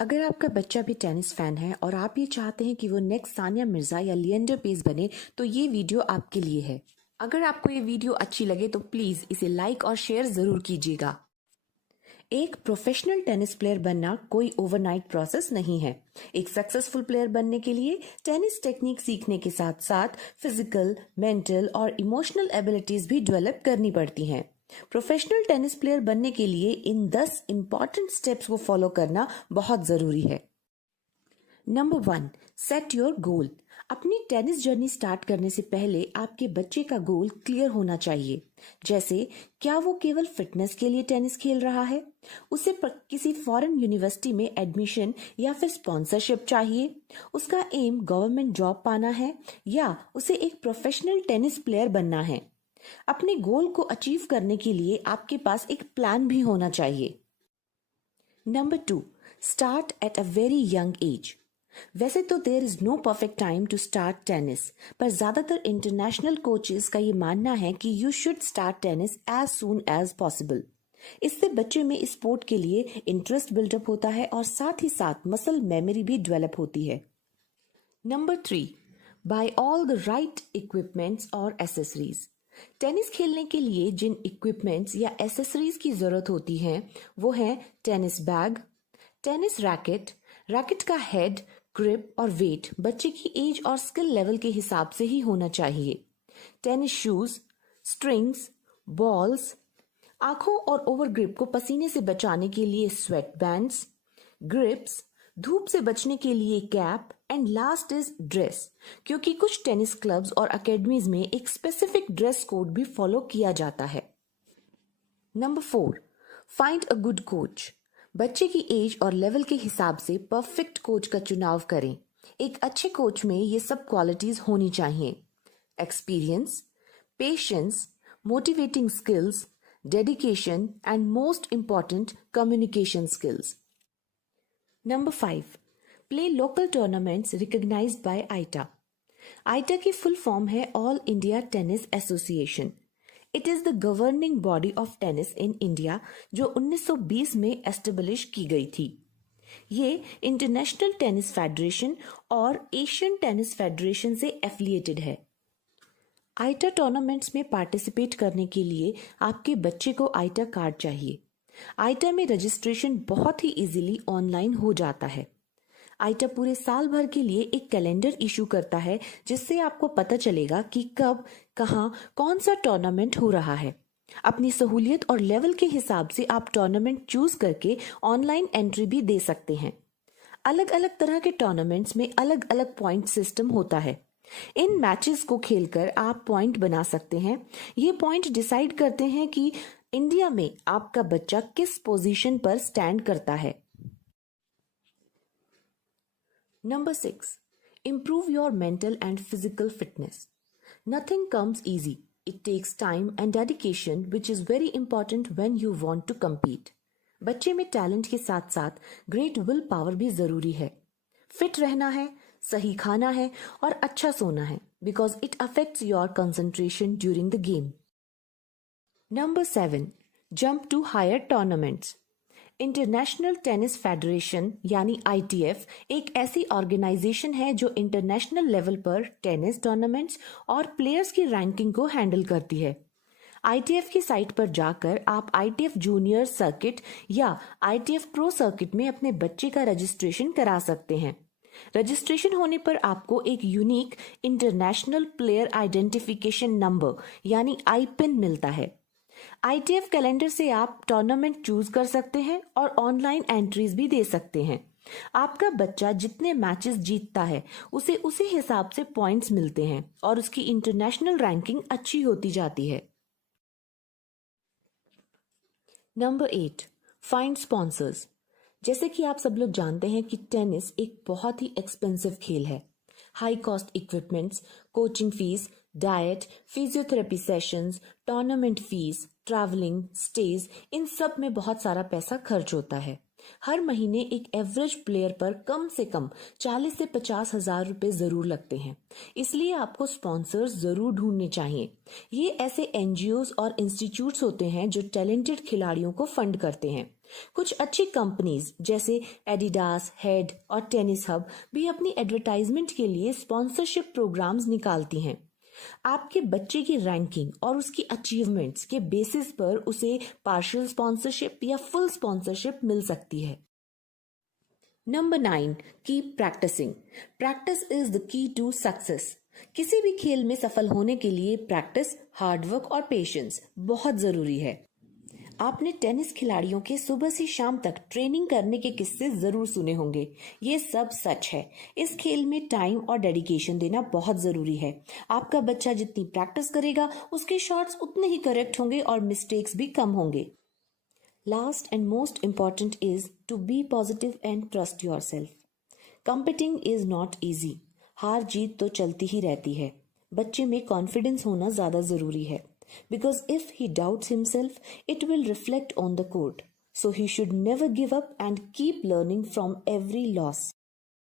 अगर आपका बच्चा भी टेनिस फैन है और आप ये चाहते हैं कि वो नेक्स्ट सानिया मिर्जा या लिएंडर पेस बने तो ये वीडियो आपके लिए है। अगर आपको ये वीडियो अच्छी लगे तो प्लीज इसे लाइक और शेयर जरूर कीजिएगा। एक प्रोफेशनल टेनिस प्लेयर बनना कोई ओवरनाइट प्रोसेस नहीं है। एक सक्सेसफुल प्लेयर बनने के लिए टेनिस टेक्निक सीखने के साथ साथ फिजिकल, मेंटल और इमोशनल एबिलिटीज भी डेवलप करनी पड़ती हैं। प्रोफेशनल टेनिस प्लेयर बनने के लिए इन 10 इंपॉर्टेंट स्टेप्स को फॉलो करना बहुत जरूरी है। Number 1, set your goal. अपनी टेनिस जर्नी स्टार्ट करने से पहले आपके बच्चे का गोल क्लियर होना चाहिए। जैसे क्या वो केवल फिटनेस के लिए टेनिस खेल रहा है, उसे किसी फॉरेन यूनिवर्सिटी में एडमिशन या फिर स्पॉन्सरशिप चाहिए, उसका एम गवर्नमेंट जॉब पाना है या उसे एक प्रोफेशनल टेनिस प्लेयर बनना है। अपने गोल को अचीव करने के लिए आपके पास एक प्लान भी होना चाहिए। Number 2, start at a very young age. वैसे तो there is no perfect time to start tennis, पर ज्यादातर इंटरनेशनल कोचेस का ये मानना है कि you should start tennis as soon as possible. इससे बच्चे में स्पोर्ट के लिए इंटरेस्ट बिल्डअप होता है और साथ ही साथ मसल मेमोरी भी डेवलप होती है। Number 3, buy all the right equipments और एसेसरीज। टेनिस खेलने के लिए जिन इक्विपमेंट्स या एसेसरीज की जरूरत होती है वो है tennis bag, tennis racket, racket का हेड, ग्रिप और वेट बच्चे की एज और स्किल लेवल के हिसाब से ही होना चाहिए। टेनिस शूज, स्ट्रिंग्स, बॉल्स, आंखों और ओवर ग्रिप को पसीने से बचाने के लिए स्वेट बैंड्स, ग्रिप्स, धूप से बचने के लिए cap and last is dress, क्योंकि कुछ टेनिस क्लब्स और एकेडमीज में एक स्पेसिफिक ड्रेस कोड भी फॉलो किया जाता है। Number 4, find a good coach. बच्चे की एज और लेवल के हिसाब से परफेक्ट कोच का चुनाव करें। एक अच्छे कोच में ये सब क्वालिटीज होनी चाहिए: experience, patience, motivating skills, dedication and most important communication skills. Number 5, play local tournaments recognised by AITA. AITA की फुल फॉर्म है all India tennis association. It is the governing body of tennis in India, जो 1920 में establish की गई थी। ये international tennis federation और Asian tennis federation से एफिलिएटेड है। आईटा टूर्नामेंट्स में पार्टिसिपेट करने के लिए आपके बच्चे को आईटा कार्ड चाहिए। आईटा में रजिस्ट्रेशन बहुत ही इजीली ऑनलाइन हो जाता है। आईटा पूरे साल भर के लिए एक कैलेंडर इशू करता है, जिससे आपको पता चलेगा कि कब, कहां, कौन सा टूर्नामेंट हो रहा है। अपनी सहूलियत और लेवल के हिसाब से आप टूर्नामेंट चूज करके ऑनलाइन एंट्री भी दे सकते हैं। अलग अलग तरह के टूर्नामेंट्स में अलग अलग पॉइंट सिस्टम होता है। इन मैचेस को खेलकर आप पॉइंट बना सकते हैं। ये पॉइंट डिसाइड करते हैं कि इंडिया में आपका बच्चा किस पोजीशन पर स्टैंड करता है। Number 6, improve your mental and physical fitness. Nothing comes easy. It takes time and dedication, which is very important when you want to compete. बच्चे में टैलेंट के साथ साथ ग्रेट विल पावर भी जरूरी है। फिट रहना है, सही खाना है और अच्छा सोना है, because it affects your concentration during the game. Number 7, jump to higher tournaments. International tennis federation यानी ITF एक ऐसी ऑर्गेनाइजेशन है जो इंटरनेशनल लेवल पर टेनिस टूर्नामेंट्स और प्लेयर्स की रैंकिंग को हैंडल करती है। ITF की साइट पर जाकर आप ITF जूनियर सर्किट या ITF प्रो सर्किट में अपने बच्चे का रजिस्ट्रेशन करा सकते हैं। रजिस्ट्रेशन होने पर आपको एक unique international player identification number यानी IPIN मिलता है। ITF कैलेंडर से आप टूर्नामेंट चूज कर सकते हैं और ऑनलाइन एंट्रीज भी दे सकते हैं। आपका बच्चा जितने मैचेस जीतता है उसे उसी हिसाब से पॉइंट्स मिलते हैं और उसकी इंटरनेशनल रैंकिंग अच्छी होती जाती है। Number 8, find sponsors. जैसे कि आप सब लोग जानते हैं कि टेनिस एक बहुत ही एक्सपेंसिव खेल है। High cost equipments, coaching fees, diet, physiotherapy sessions, tournament fees, travelling, stage, इन सब में बहुत सारा पैसा खर्च होता है। हर महीने एक एवरेज प्लेयर पर कम से कम 40 से 50 हजार रुपए जरूर लगते हैं। इसलिए आपको स्पॉन्सर्स जरूर ढूंढने चाहिए। ये ऐसे NGOs और इंस्टीट्यूट्स होते हैं जो टैलेंटेड खिलाड़ियों को फंड करते हैं कुछ अच्छी कंपनीज जैसे एडिडास, हेड और टेनिस हब भी अपनी एडवर्टाइजमेंट के लिए स्पॉन्सरशिप प्रोग्राम्स निकालती हैं। आपके बच्चे की रैंकिंग और उसकी अचीवमेंट्स के बेसिस पर उसे पार्शियल स्पॉन्सरशिप या फुल स्पॉन्सरशिप मिल सकती है। Number 9, keep practising. Practice is the key to success. किसी भी खेल में सफल होने के लिए प्रैक्टिस, हार्डवर्क और पेशेंस बहुत जरूरी है। आपने टेनिस खिलाड़ियों के सुबह से शाम तक ट्रेनिंग करने के किस्से जरूर सुने होंगे। ये सब सच है। इस खेल में टाइम और डेडिकेशन देना बहुत जरूरी है। आपका बच्चा जितनी प्रैक्टिस करेगा उसके शॉट्स उतने ही करेक्ट होंगे और मिस्टेक्स भी कम होंगे। Last and most important is to be positive and trust yourself. Competing is not easy. हार जीत तो चलती ही रहती है। बच्चे में कॉन्फिडेंस होना ज्यादा जरूरी है, because if he doubts himself, it will reflect on the court. So he should never give up and keep learning from every loss.